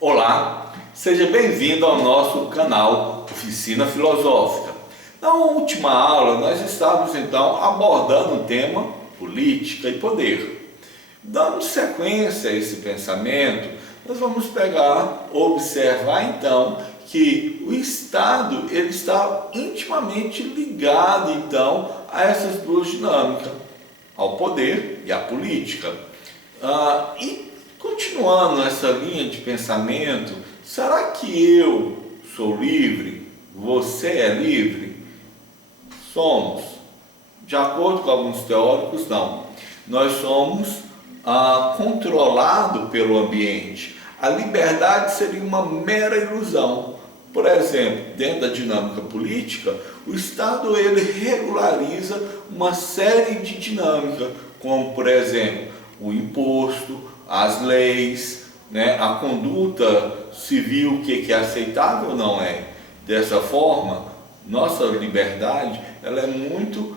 Olá, seja bem-vindo ao nosso canal Oficina Filosófica. Na última aula nós estávamos então abordando o tema política e poder. Dando sequência a esse pensamento, nós vamos observar então que o Estado ele está intimamente ligado então a essas duas dinâmicas, ao poder e à política. E continuando essa linha de pensamento, será que eu sou livre? Você é livre? Somos. De acordo com alguns teóricos, não. Nós somos controlados pelo ambiente. A liberdade seria uma mera ilusão. Por exemplo, dentro da dinâmica política, o Estado ele regulariza uma série de dinâmicas, como por exemplo, o imposto, as leis, né? A conduta civil, o que é aceitável ou não é. Dessa forma, nossa liberdade ela é muito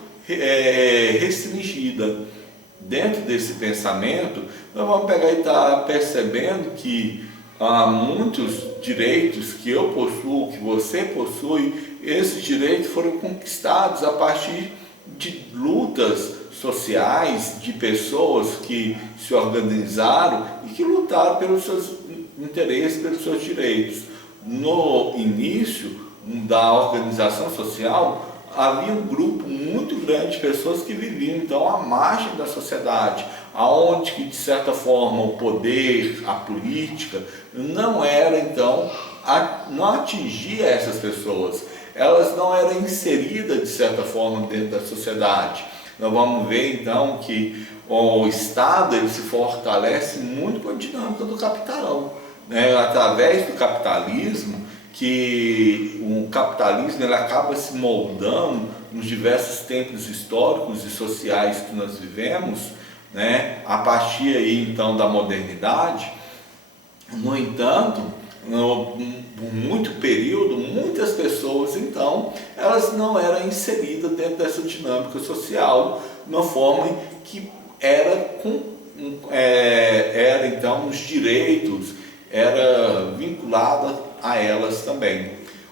restringida. Dentro desse pensamento, nós vamos pegar e estar percebendo que há muitos direitos que eu possuo, que você possui, esses direitos foram conquistados a partir de lutas sociais, de pessoas que se organizaram e que lutaram pelos seus interesses, pelos seus direitos. No início da organização social, havia um grupo muito grande de pessoas que viviam então à margem da sociedade, aonde que de certa forma o poder, a política não era então, não atingia essas pessoas, elas não eram inseridas de certa forma dentro da sociedade. Nós vamos ver então que o Estado ele se fortalece muito com a dinâmica do capitalão, né? Através do capitalismo, que o capitalismo ele acaba se moldando nos diversos tempos históricos e sociais que nós vivemos, né? A partir aí então da modernidade. No entanto, por muito período, muitas pessoas então, elas não eram inseridas dentro dessa dinâmica social, de uma forma que era então os direitos, era vinculada a elas também.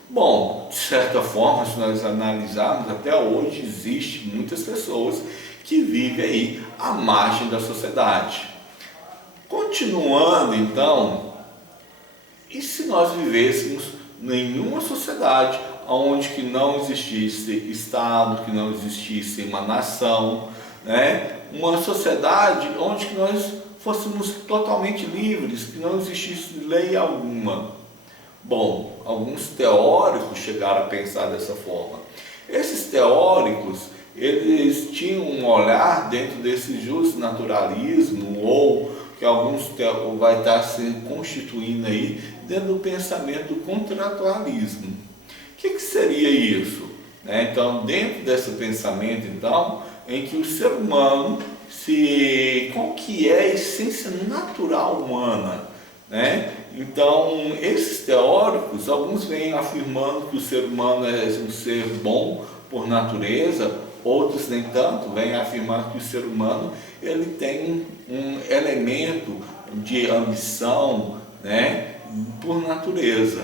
Bom, de certa forma, se nós analisarmos, até hoje existem muitas pessoas que vivem aí à margem da sociedade. Continuando então, e se nós vivêssemos em uma sociedade onde que não existisse Estado, que não existisse uma nação, né? Uma sociedade onde que nós fôssemos totalmente livres, que não existisse lei alguma? Bom, alguns teóricos chegaram a pensar dessa forma. Esses teóricos, eles tinham um olhar dentro desse justnaturalismo, ou que alguns vai estar se constituindo aí dentro do pensamento do contratualismo. O que seria isso? Então, dentro desse pensamento, então, em que o ser humano, qual que é a essência natural humana? Então, esses teóricos, alguns vêm afirmando que o ser humano é um ser bom por natureza, outros nem tanto vêm afirmar que o ser humano ele tem um elemento de ambição, por natureza.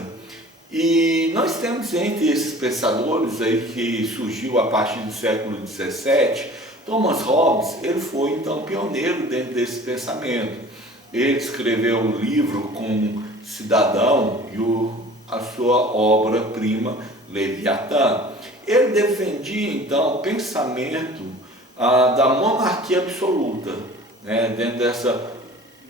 E nós temos entre esses pensadores aí que surgiu a partir do século XVII, Thomas Hobbes, ele foi então pioneiro dentro desse pensamento. Ele escreveu um livro como Cidadão e a sua obra-prima Leviatã. Ele defendia então o pensamento da monarquia absoluta, dentro dessa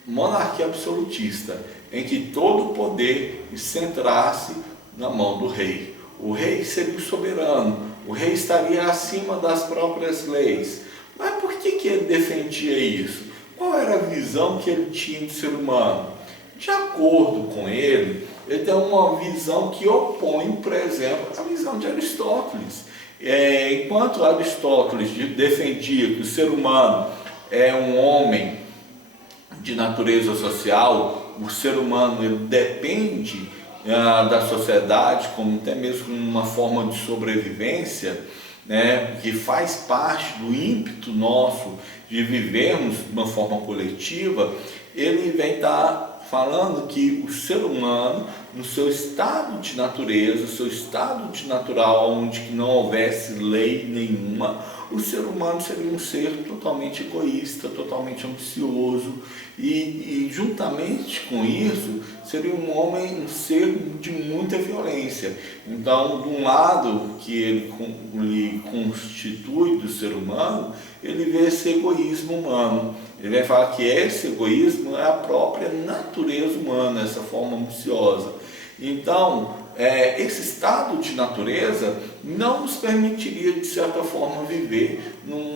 monarquia absolutista, em que todo o poder se centrasse na mão do rei. O rei seria o soberano, o rei estaria acima das próprias leis. Mas por que ele defendia isso? Qual era a visão que ele tinha do ser humano? De acordo com ele tem uma visão que opõe, por exemplo, a visão de Aristóteles. Enquanto Aristóteles defendia que o ser humano é um homem de natureza social, o ser humano ele depende da sociedade, como até mesmo uma forma de sobrevivência, que faz parte do ímpeto nosso de vivermos de uma forma coletiva, ele vem estar falando que o ser humano, no seu estado de natureza, seu estado de natural, onde que não houvesse lei nenhuma, o ser humano seria um ser totalmente egoísta, totalmente ambicioso e juntamente com isso seria um homem, um ser de muita violência. Então, de um lado que ele constitui do ser humano, ele vê esse egoísmo humano. Ele vai falar que esse egoísmo é a própria natureza humana, essa forma ambiciosa. Então, esse estado de natureza não nos permitiria, de certa forma, viver num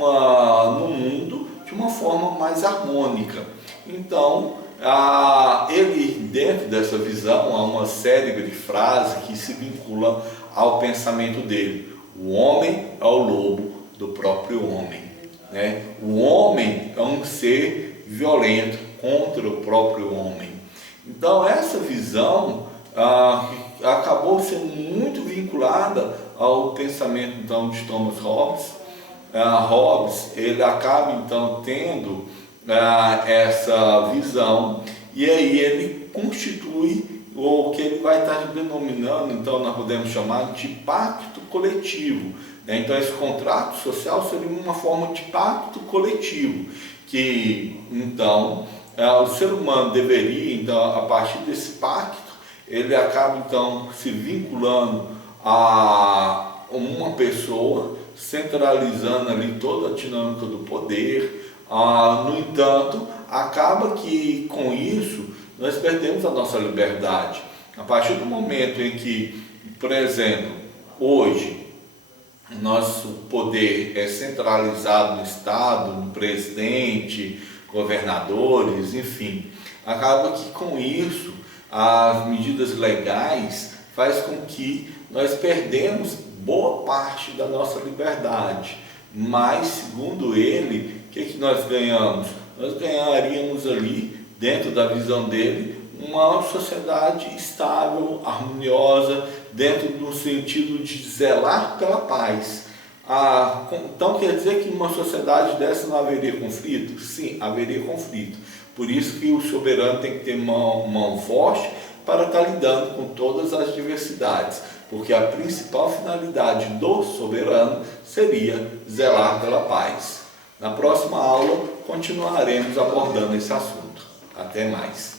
mundo de uma forma mais harmônica. Então, ele, dentro dessa visão, há uma série de frases que se vinculam ao pensamento dele. O homem é o lobo do próprio homem, né? O homem é um ser violento contra o próprio homem. Então, essa visão acabou sendo muito vinculada ao pensamento então de Thomas Hobbes. Hobbes, ele acaba então tendo essa visão e aí ele constitui o que ele vai estar denominando, então nós podemos chamar de pacto coletivo, né? Então esse contrato social seria uma forma de pacto coletivo, que então o ser humano deveria, então a partir desse pacto, ele acaba então se vinculando a uma pessoa, centralizando ali toda a dinâmica do poder. No entanto, acaba que com isso nós perdemos a nossa liberdade. A partir do momento em que, por exemplo, hoje nosso poder é centralizado no Estado, no presidente, governadores, enfim, acaba que com isso as medidas legais faz com que nós perdemos boa parte da nossa liberdade. Mas, segundo ele, o que nós ganhamos? Nós ganharíamos ali, dentro da visão dele, uma sociedade estável, harmoniosa, dentro do sentido de zelar pela paz. Então quer dizer que numa sociedade dessa não haveria conflito? Sim, haveria conflito. Por isso que o soberano tem que ter mão forte para estar lidando com todas as diversidades, porque a principal finalidade do soberano seria zelar pela paz. Na próxima aula continuaremos abordando esse assunto. Até mais.